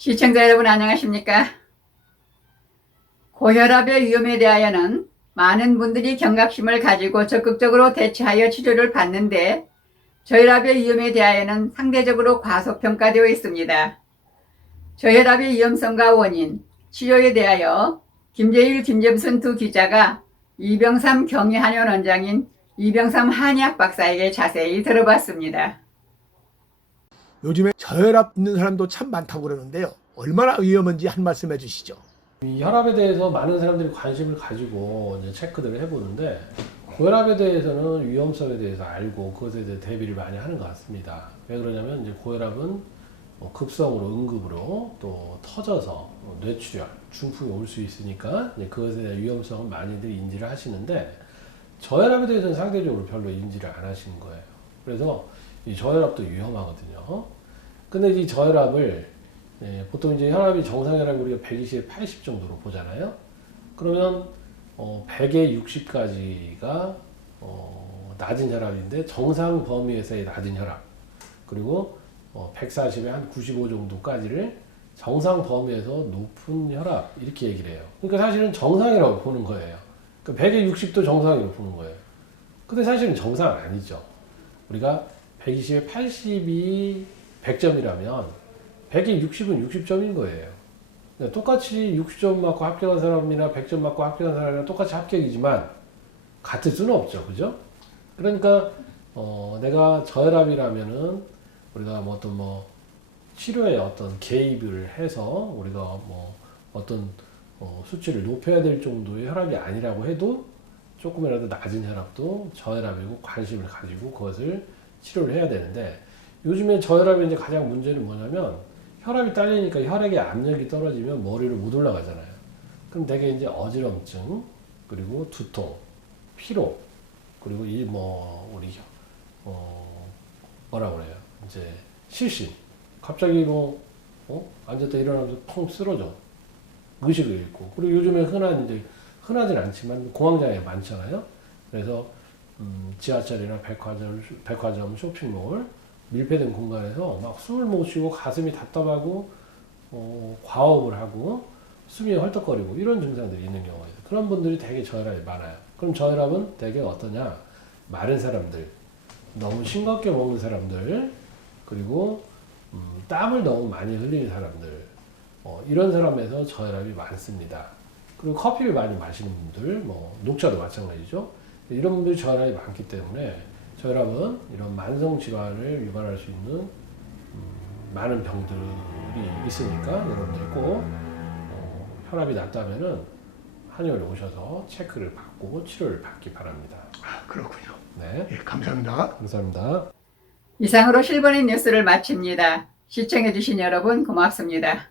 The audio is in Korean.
시청자 여러분 안녕하십니까? 고혈압의 위험에 대하여는 많은 분들이 경각심을 가지고 적극적으로 대처하여 치료를 받는데 저혈압의 위험에 대하여는 상대적으로 과소평가되어 있습니다. 저혈압의 위험성과 원인, 치료에 대하여 김재일, 김점순 두 기자가 이병삼 경희한의원 원장인 이병삼 한의학 박사에게 자세히 들어봤습니다. 요즘에 저혈압 있는 사람도 참 많다고 그러는데요. 얼마나 위험한지 한 말씀 해주시죠. 이 혈압에 대해서 많은 사람들이 관심을 가지고 이제 체크들을 해보는데 고혈압에 대해서는 위험성에 대해서 알고 그것에 대해 대비를 많이 하는 것 같습니다. 왜 그러냐면 이제 고혈압은 뭐 급성으로 응급으로 또 터져서 뭐 뇌출혈, 중풍이 올 수 있으니까 그것에 대한 위험성은 많이들 인지를 하시는데 저혈압에 대해서는 상대적으로 별로 인지를 안 하시는 거예요. 그래서 이 저혈압도 위험하거든요. 근데 이 저혈압을 예, 보통 이제 혈압이 정상혈압이 우리가 120에 80 정도로 보잖아요. 그러면 어, 100에 60까지가 어, 낮은 혈압인데 정상 범위에서의 낮은 혈압 그리고 어, 140에 한 95 정도까지를 정상 범위에서 높은 혈압 이렇게 얘기를 해요. 그러니까 사실은 정상이라고 보는 거예요. 그러니까 100에 60도 정상이라고 보는 거예요. 근데 사실은 정상 아니죠. 우리가 120에 80이 100점이라면 100에 60은 60점인 거예요. 똑같이 60점 맞고 합격한 사람이나 100점 맞고 합격한 사람이랑 똑같이 합격이지만 같을 수는 없죠. 그죠? 그러니까 어, 내가 저혈압이라면은 우리가 뭐 어떤 뭐 치료에 어떤 개입을 해서 우리가 뭐 어떤 어, 수치를 높여야 될 정도의 혈압이 아니라고 해도 조금이라도 낮은 혈압도 저혈압이고 관심을 가지고 그것을 치료를 해야 되는데 요즘에 저혈압의 이제 가장 문제는 뭐냐면 혈압이 딸리니까 혈액의 압력이 떨어지면 머리를 못 올라가잖아요. 그럼 되게 이제 어지럼증 그리고 두통, 피로 그리고 이 뭐 우리 어 뭐라 그래요 이제 실신 갑자기 뭐 어? 앉았다 일어나면서 통 쓰러져 의식을 잃고 그리고 요즘에 흔한 이제 흔하진 않지만 공황장애 많잖아요. 그래서 음, 지하철이나 백화점, 백화점, 쇼핑몰 밀폐된 공간에서 막 숨을 못 쉬고 가슴이 답답하고 어, 과호흡을 하고 숨이 헐떡거리고 이런 증상들이 있는 있어요. 그런 분들이 되게 저혈압이 많아요. 그럼 저혈압은 되게 어떠냐? 마른 사람들, 너무 싱겁게 먹는 사람들, 그리고 음, 땀을 너무 많이 흘리는 사람들, 어, 이런 사람에서 저혈압이 많습니다. 그리고 커피를 많이 마시는 분들, 뭐 녹차도 마찬가지죠. 이런 분들이 저혈압이 많기 때문에 저혈압은 이런 만성 질환을 유발할 수 있는 음, 많은 병들이 있으니까 여러분들 꼭 어, 혈압이 낮다면은 한의원에 오셔서 체크를 받고 치료를 받기 바랍니다. 아, 그렇군요. 네, 예, 감사합니다. 감사합니다. 이상으로 실버린 뉴스를 마칩니다. 시청해주신 여러분 고맙습니다.